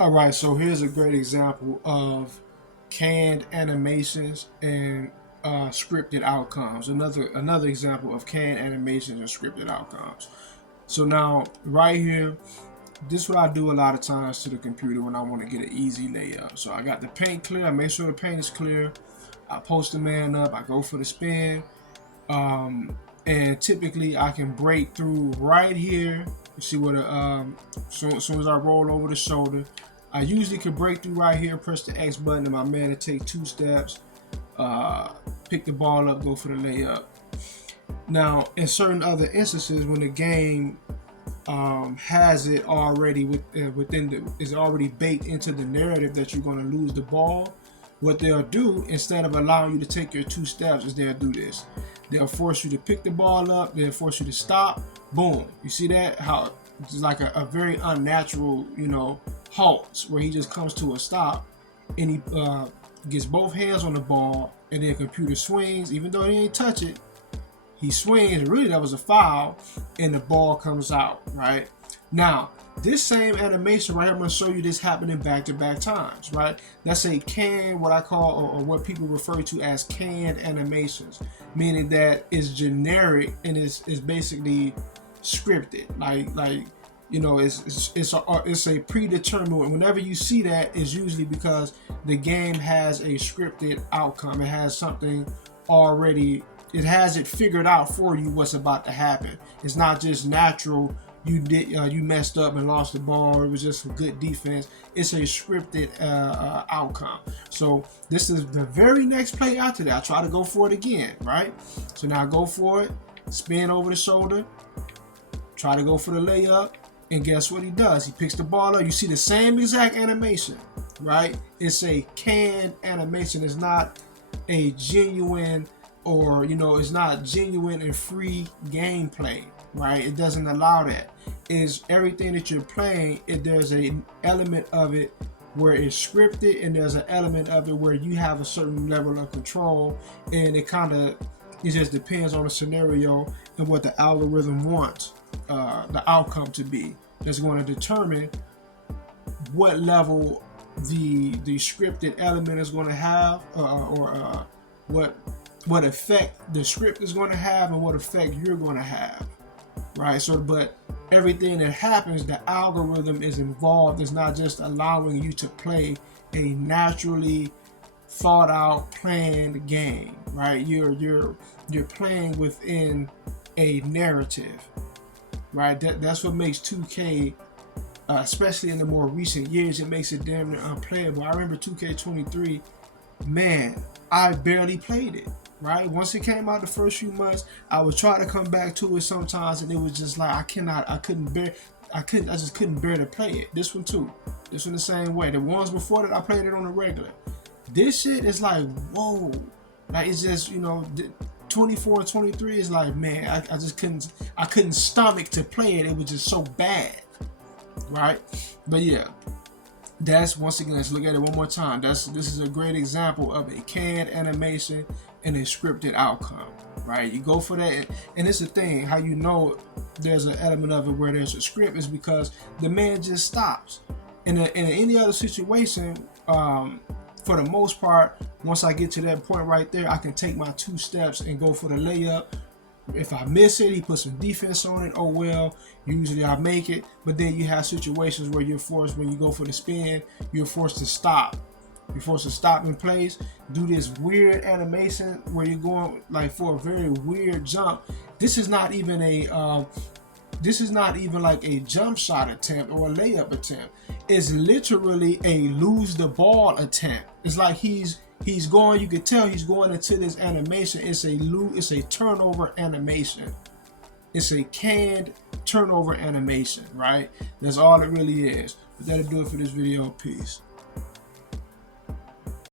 All right, so here's a great example of canned animations and scripted outcomes. Another example of canned animations and scripted outcomes. So now, right here, this is what I do a lot of times to the computer when I want to get an easy layup. So I got the paint clear. I make sure the paint is clear. I post the man up. I go for the spin. And typically I can break through right here. You see what as soon as I roll over the shoulder, I usually can break through right here, press the X button, and my man to take 2 steps, pick the ball up, go for the layup. Now, in certain other instances, when the game has it already is already baked into the narrative that you're going to lose the ball, what they'll do instead of allowing you to take your 2 steps is they'll do this. They'll force you to pick the ball up. They'll force you to stop. Boom. You see that? How it's like a very unnatural, halt where he just comes to a stop and he gets both hands on the ball, and then computer swings. Even though he ain't touch it, he swings. Really, that was a foul, and the ball comes out. Right now, this same animation right here, I'm going to show you this happening back-to-back times, right? That's a canned, what I call, or what people refer to as canned animations, meaning that it's generic and it's basically scripted. It's a predetermined. Whenever you see that, it's usually because the game has a scripted outcome. It has something already. It has it figured out for you what's about to happen. It's not just natural. You messed up and lost the ball. It was just some good defense. It's a scripted outcome. So this is the very next play after that. I try to go for it again, right? So now I go for it, spin over the shoulder, try to go for the layup, and guess what he does? He picks the ball up. You see the same exact animation, right? It's a canned animation. It's not a genuine, or it's not genuine and free gameplay. Right? It doesn't allow that. Is everything that you're playing, there's an element of it where it's scripted, and there's an element of it where you have a certain level of control, and it just depends on the scenario and what the algorithm wants the outcome to be. That's going to determine what level the scripted element is going to have, or what effect the script is going to have, and what effect you're going to have. Right, so but everything that happens, the algorithm is involved. It's not just allowing you to play a naturally thought out, planned game. Right, you're playing within a narrative. Right, that's what makes 2K, especially in the more recent years, it makes it damn near unplayable. I remember 2K23, man, I barely played it. Right, once it came out the first few months, I would try to come back to it sometimes, and it was just like I just couldn't bear to play it. This one too. This one the same way. The ones before that, I played it on a regular. This shit is like, whoa. Like, it's just, 24 and 23 is like, man, I just couldn't stomach to play it. It was just so bad. Right? But yeah. That's, once again, let's look at it one more time. This is a great example of a canned animation and a scripted outcome, right? You go for that, and it's the thing, how you know there's an element of it where there's a script is because the man just stops. In any other situation, for the most part, once I get to that point right there, I can take my 2 steps and go for the layup. If I miss it, he puts some defense on it. Oh well, usually I make it. But then you have situations where you're forced, when you go for the spin, you're forced to stop. You're forced to stop in place, do this weird animation where you're going like for a very weird jump. This is not even like a jump shot attempt or a layup attempt. It's literally a lose the ball attempt. It's like he's going, you can tell he's going into this animation. It's a turnover animation. It's a canned turnover animation, right? That's all it really is. But that'll do it for this video. Peace.